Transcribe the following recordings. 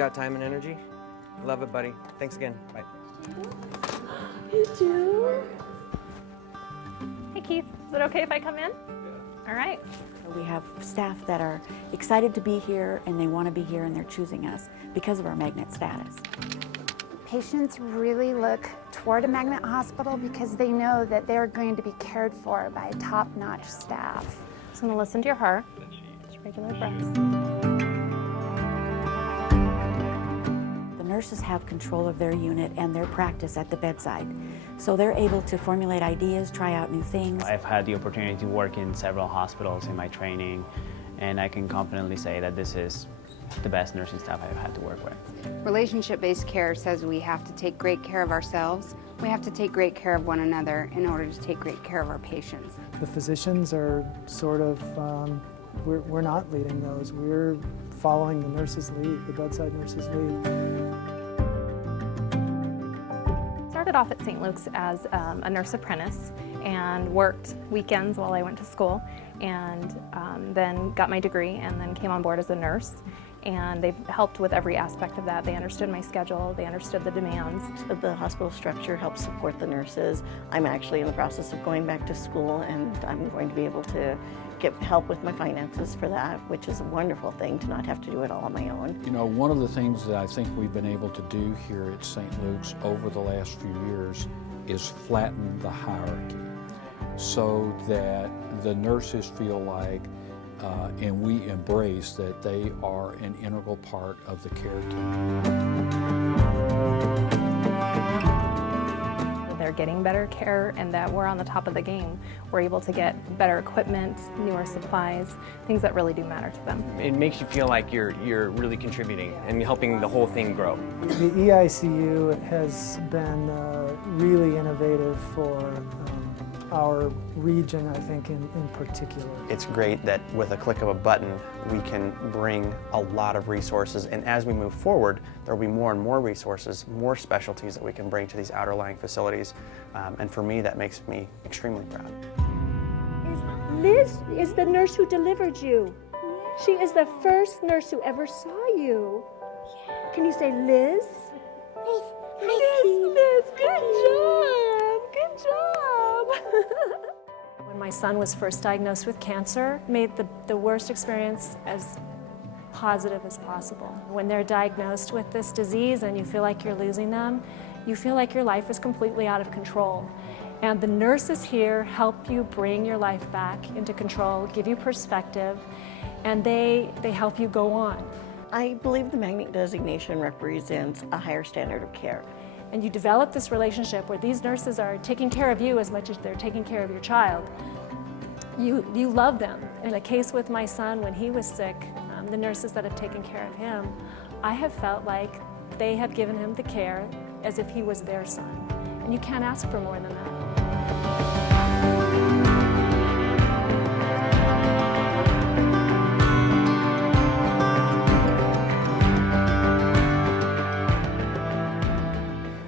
got time and energy. Love it, buddy. Thanks again. Bye. You do? Hey Keith, is it okay if I come in? All right. We have staff that are excited to be here and they want to be here and they're choosing us because of our magnet status. Patients really look toward a magnet hospital because they know that they're going to be cared for by top-notch staff. So I'm gonna listen to your heart, just regular breaths. The nurses have control of their unit and their practice at the bedside. So they're able to formulate ideas, try out new things. I've had the opportunity to work in several hospitals in my training, and I can confidently say that this is the best nursing staff I've had to work with. Relationship-based care says we have to take great care of ourselves. We have to take great care of one another in order to take great care of our patients. The physicians are sort of, we're not leading those. We're following the nurse's lead, the bedside nurse's lead. Started off at St. Luke's as a nurse apprentice and worked weekends while I went to school, and then got my degree and then came on board as a nurse. And they've helped with every aspect of that. They understood my schedule, they understood the demands. The hospital structure helps support the nurses. I'm actually in the process of going back to school, and I'm going to be able to get help with my finances for that, which is a wonderful thing to not have to do it all on my own. You know, one of the things that I think we've been able to do here at St. Luke's over the last few years is flatten the hierarchy so that the nurses feel like and we embrace that they are an integral part of the care team. They're getting better care and that we're on the top of the game. We're able to get better equipment, newer supplies, things that really do matter to them. It makes you feel like you're really contributing and helping the whole thing grow. The EICU has been really innovative for our region, I think, in particular. It's great that with a click of a button, we can bring a lot of resources, and as we move forward, there will be more and more resources, more specialties that we can bring to these outer-lying facilities, and for me, that makes me extremely proud. Liz is the nurse who delivered you. She is the first nurse who ever saw you. Can you say Liz? Liz, good job, good job. When my son was first diagnosed with cancer, made the worst experience as positive as possible. When they're diagnosed with this disease and you feel like you're losing them, you feel like your life is completely out of control. And the nurses here help you bring your life back into control, give you perspective, and they help you go on. I believe the magnet designation represents a higher standard of care. And you develop this relationship where these nurses are taking care of you as much as they're taking care of your child. You love them. In a case with my son when he was sick, the nurses that have taken care of him, I have felt like they have given him the care as if he was their son. And you can't ask for more than that.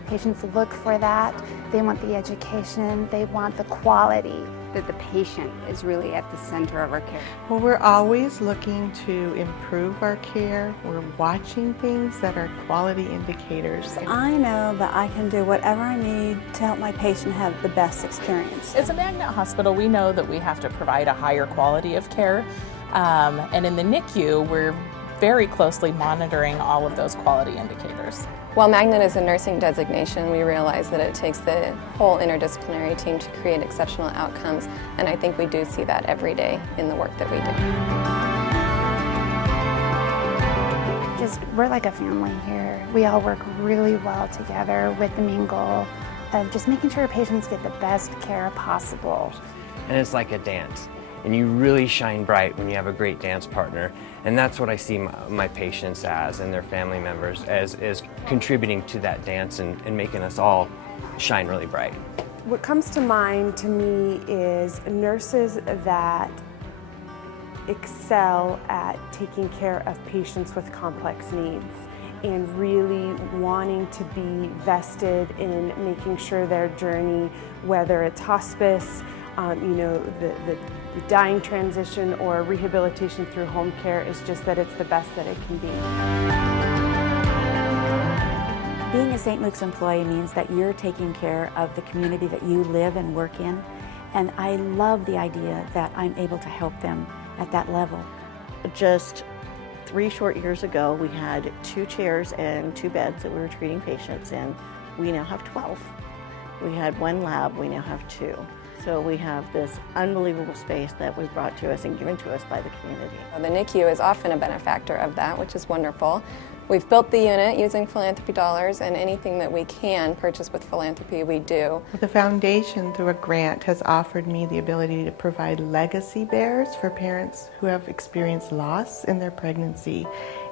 Patients look for that. They want the education. They want the quality. That the patient is really at the center of our care. Well, we're always looking to improve our care. We're watching things that are quality indicators. I know that I can do whatever I need to help my patient have the best experience. As a magnet hospital, we know that we have to provide a higher quality of care. And in the NICU, we're very closely monitoring all of those quality indicators. While Magnet is a nursing designation, we realize that it takes the whole interdisciplinary team to create exceptional outcomes, and I think we do see that every day in the work that we do. We're like a family here. We all work really well together with the main goal of just making sure patients get the best care possible. And it's like a dance. And you really shine bright when you have a great dance partner. And that's what I see my patients as, and their family members as contributing to that dance and making us all shine really bright. What comes to mind to me is nurses that excel at taking care of patients with complex needs and really wanting to be vested in making sure their journey, whether it's hospice, the dying transition or rehabilitation through home care, is just that it's the best that it can be. Being a St. Luke's employee means that you're taking care of the community that you live and work in, and I love the idea that I'm able to help them at that level. Just 3 short years ago, we had 2 chairs and 2 beds that we were treating patients in. We now have 12. We had 1 lab, we now have 2. So we have this unbelievable space that was brought to us and given to us by the community. The NICU is often a benefactor of that, which is wonderful. We've built the unit using philanthropy dollars, and anything that we can purchase with philanthropy, we do. The foundation, through a grant, has offered me the ability to provide legacy bears for parents who have experienced loss in their pregnancy,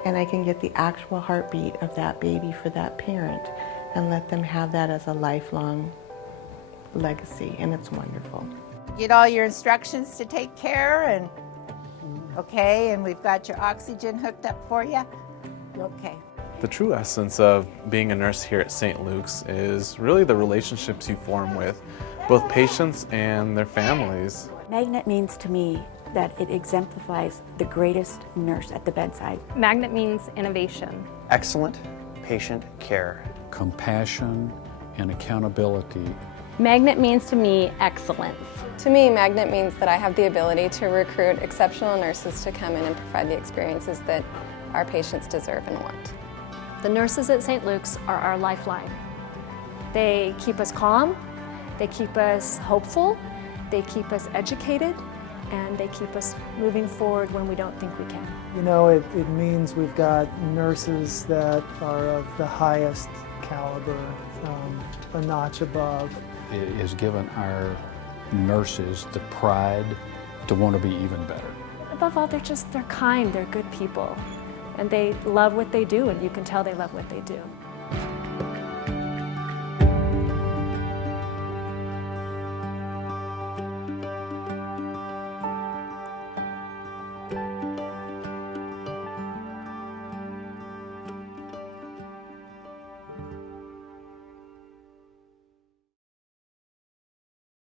and I can get the actual heartbeat of that baby for that parent and let them have that as a lifelong legacy, and it's wonderful. Get all your instructions to take care, and okay, and we've got your oxygen hooked up for you. Okay. The true essence of being a nurse here at St. Luke's is really the relationships you form with both patients and their families. Magnet means to me that it exemplifies the greatest nurse at the bedside. Magnet means innovation. Excellent patient care. Compassion and accountability. Magnet means to me excellence. To me, Magnet means that I have the ability to recruit exceptional nurses to come in and provide the experiences that our patients deserve and want. The nurses at St. Luke's are our lifeline. They keep us calm, they keep us hopeful, they keep us educated, and they keep us moving forward when we don't think we can. You know, it means we've got nurses that are of the highest caliber, a notch above. It has given our nurses the pride to want to be even better. Above all, they're kind, they're good people. And they love what they do, and you can tell they love what they do.